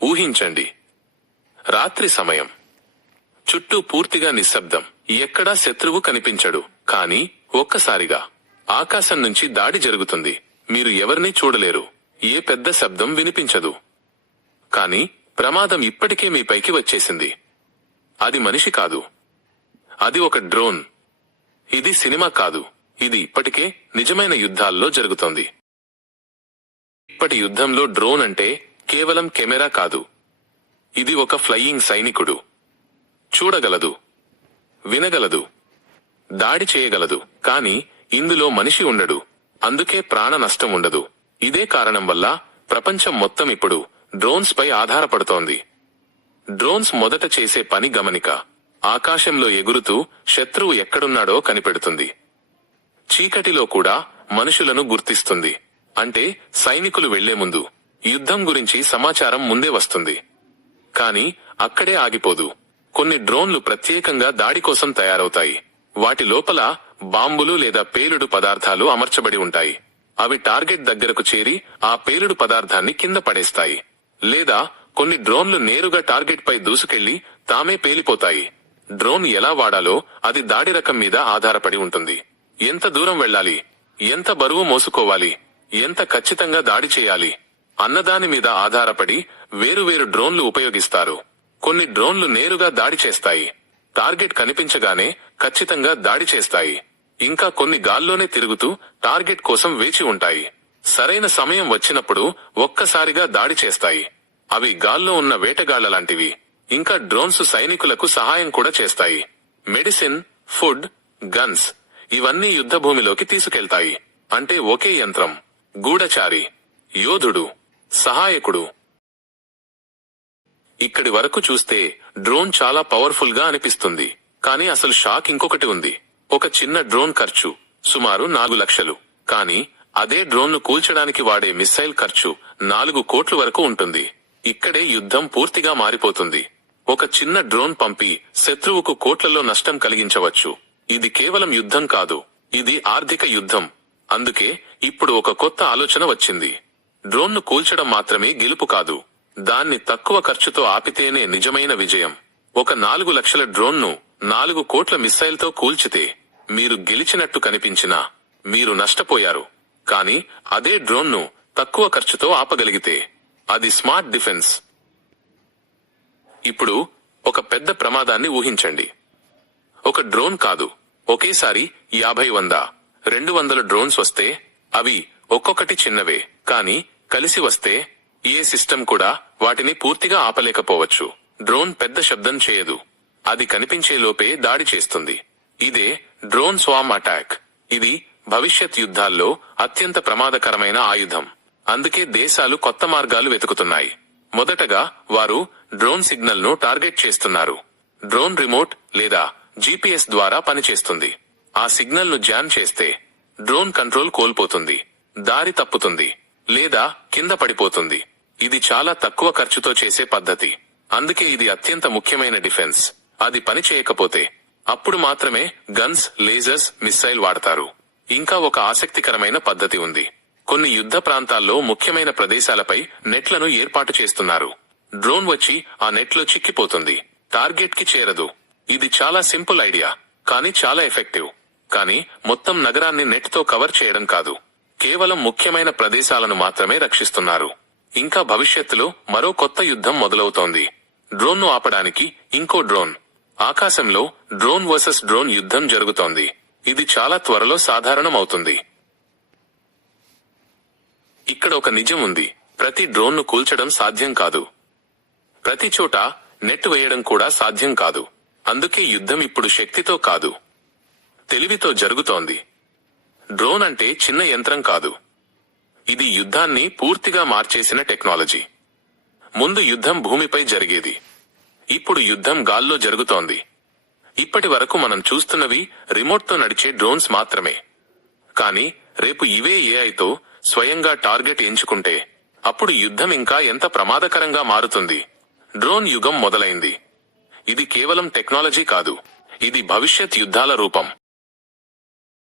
ఊహించండి, రాత్రి సమయం, చుట్టూ పూర్తిగా నిశ్శబ్దం, ఎక్కడా శత్రువు కనిపించడు. కానీ ఒక్కసారిగా ఆకాశం నుంచి దాడి జరుగుతుంది. మీరు ఎవరినీ చూడలేరు, ఏ పెద్ద శబ్దం వినిపించదు. కానీ ప్రమాదం ఇప్పటికే మీపైకి వచ్చేసింది. అది మనిషి కాదు, అది ఒక డ్రోన్. ఇది సినిమా కాదు, ఇది ఇప్పటికే నిజమైన యుద్ధాల్లో జరుగుతోంది. ఇప్పటి యుద్ధంలో డ్రోన్ అంటే కేవలం కెమెరా కాదు, ఇది ఒక ఫ్లయింగ్ సైనికుడు. చూడగలదు, వినగలదు, దాడి చేయగలదు. కానీ ఇందులో మనిషి ఉండడు, అందుకే ప్రాణ నష్టం ఉండదు. ఇదే కారణం వల్ల ప్రపంచం మొత్తం ఇప్పుడు డ్రోన్స్ పై ఆధారపడుతోంది. డ్రోన్స్ మొదట చేసే పని గమనిక. ఆకాశంలో ఎగురుతూ శత్రువు ఎక్కడున్నాడో కనిపెడుతుంది. చీకటిలో కూడా మనుషులను గుర్తిస్తుంది. అంటే సైనికులు వెళ్లే ముందు యుద్ధం గురించి సమాచారం ముందే వస్తుంది. కాని అక్కడే ఆగిపోదు. కొన్ని డ్రోన్లు ప్రత్యేకంగా దాడి కోసం తయారవుతాయి. వాటి లోపల బాంబులు లేదా పేలుడు పదార్థాలు అమర్చబడి ఉంటాయి. అవి టార్గెట్ దగ్గరకు చేరి ఆ పేలుడు పదార్థాన్ని కింద పడేస్తాయి. లేదా కొన్ని డ్రోన్లు నేరుగా టార్గెట్ పై దూసుకెళ్లి తామే పేలిపోతాయి. డ్రోన్ ఎలా వాడాలో అది దాడి రకం మీద ఆధారపడి ఉంటుంది. ఎంత దూరం వెళ్లాలి, ఎంత బరువు మోసుకోవాలి, ఎంత ఖచ్చితంగా దాడి చేయాలి అన్నదాని మీద ఆధారపడి వేరువేరు డ్రోన్లు ఉపయోగిస్తారు. కొన్ని డ్రోన్లు నేరుగా దాడి చేస్తాయి, టార్గెట్ కనిపించగానే ఖచ్చితంగా దాడి చేస్తాయి. ఇంకా కొన్ని గాల్లోనే తిరుగుతూ టార్గెట్ కోసం వేచి ఉంటాయి. సరైన సమయం వచ్చినప్పుడు ఒక్కసారిగా దాడి చేస్తాయి. అవి గాల్లో ఉన్న వేటగాళ్లలాంటివి. ఇంకా డ్రోన్స్ సైనికులకు సహాయం కూడా చేస్తాయి. మెడిసిన్, ఫుడ్, గన్స్ ఇవన్నీ యుద్ధభూమిలోకి తీసుకెళ్తాయి. అంటే ఒకే యంత్రం, గూఢచారి, యోధుడు, సహాయకుడు. ఇక్కడి వరకు చూస్తే డ్రోన్ చాలా పవర్ఫుల్ గా అనిపిస్తుంది. కానీ అసలు షాక్ ఇంకొకటి ఉంది. ఒక చిన్న డ్రోన్ ఖర్చు సుమారు 4 లక్షలు. కానీ అదే డ్రోన్ ను కూల్చడానికి వాడే మిస్సైల్ ఖర్చు 4 కోట్ల వరకు ఉంటుంది. ఇక్కడే యుద్ధం పూర్తిగా మారిపోతుంది. ఒక చిన్న డ్రోన్ పంపి శత్రువుకు కోట్లలో నష్టం కలిగించవచ్చు. ఇది కేవలం యుద్ధం కాదు, ఇది ఆర్థిక యుద్ధం. అందుకే ఇప్పుడు ఒక కొత్త ఆలోచన వచ్చింది. డ్రోన్ ను కూల్చడం మాత్రమే గెలుపు కాదు, దాన్ని తక్కువ ఖర్చుతో ఆపితేనే నిజమైన విజయం. ఒక 4 లక్షల డ్రోన్ ను 4 కోట్ల మిస్సైల్ తో కూల్చితే మీరు గెలిచినట్టు కనిపించినా మీరు నష్టపోయారు. కానీ అదే డ్రోన్ ను తక్కువ ఖర్చుతో ఆపగలిగితే అది స్మార్ట్ డిఫెన్స్. ఇప్పుడు ఒక పెద్ద ప్రమాదాన్ని ఊహించండి. ఒక డ్రోన్ కాదు, ఒకేసారి 50, 100, 200 డ్రోన్స్ వస్తే అవి ఒక్కొక్కటి చిన్నవే. కానీ కలిసి వస్తే ఏ సిస్టమ్ కూడా వాటిని పూర్తిగా ఆపలేకపోవచ్చు. డ్రోన్ పెద్ద శబ్దం చేయదు, అది కనిపించే లోపే దాడి చేస్తుంది. ఇదే డ్రోన్ స్వామ్ అటాక్. ఇది భవిష్యత్ యుద్ధాల్లో అత్యంత ప్రమాదకరమైన ఆయుధం. అందుకే దేశాలు కొత్త మార్గాలు వెతుకుతున్నాయి. మొదటగా వారు డ్రోన్ సిగ్నల్ ను టార్గెట్ చేస్తున్నారు. డ్రోన్ రిమోట్ లేదా GPS ద్వారా పనిచేస్తుంది. ఆ సిగ్నల్ ను జామ్ చేస్తే డ్రోన్ కంట్రోల్ కోల్పోతుంది, దారి తప్పుతుంది లేదా కింద పడిపోతుంది. ఇది చాలా తక్కువ ఖర్చుతో చేసే పద్ధతి. అందుకే ఇది అత్యంత ముఖ్యమైన డిఫెన్స్. అది పని చేయకపోతే అప్పుడు మాత్రమే గన్స్, లేజర్స్, మిస్సైల్ వాడతారు. ఇంకా ఒక ఆసక్తికరమైన పద్ధతి ఉంది. కొన్ని యుద్ధ ప్రాంతాల్లో ముఖ్యమైన ప్రదేశాలపై నెట్లను ఏర్పాటు చేస్తున్నారు. డ్రోన్ వచ్చి ఆ నెట్లో చిక్కిపోతుంది, టార్గెట్ కి చేరదు. ఇది చాలా సింపుల్ ఐడియా, కానీ చాలా ఎఫెక్టివ్. కానీ మొత్తం నగరాన్ని నెట్ తో కవర్ చేయడం కాదు, కేవలం ముఖ్యమైన ప్రదేశాలను మాత్రమే రక్షిస్తున్నారు. ఇంకా భవిష్యత్తులో మరో కొత్త యుద్ధం మొదలవుతోంది. డ్రోన్ ను ఆపడానికి ఇంకో డ్రోన్. ఆకాశంలో డ్రోన్ వర్సెస్ డ్రోన్ యుద్ధం జరుగుతోంది. ఇది చాలా త్వరలో సాధారణం అవుతుంది. ఇక్కడ ఒక నిజం ఉంది. ప్రతి డ్రోన్ ను కూల్చడం సాధ్యం కాదు. ప్రతి చోట నెట్ వేయడం కూడా సాధ్యం కాదు. అందుకే యుద్ధం ఇప్పుడు శక్తితో కాదు, తెలివితో జరుగుతోంది. డ్రోన్ అంటే చిన్న యంత్రం కాదు, ఇది యుద్ధాన్ని పూర్తిగా మార్చేసిన టెక్నాలజీ. ముందు యుద్ధం భూమిపై జరిగేది, ఇప్పుడు యుద్ధం గాల్లో జరుగుతోంది. ఇప్పటి వరకు మనం చూస్తున్నవి రిమోట్ తో నడిచే డ్రోన్స్ మాత్రమే. కానీ రేపు ఇవే ఏఐతో స్వయంగా టార్గెట్ ఎంచుకుంటే అప్పుడు యుద్ధం ఇంకా ఎంత ప్రమాదకరంగా మారుతుంది. డ్రోన్ యుగం మొదలైంది. ఇది కేవలం టెక్నాలజీ కాదు, ఇది భవిష్యత్ యుద్ధాల రూపం.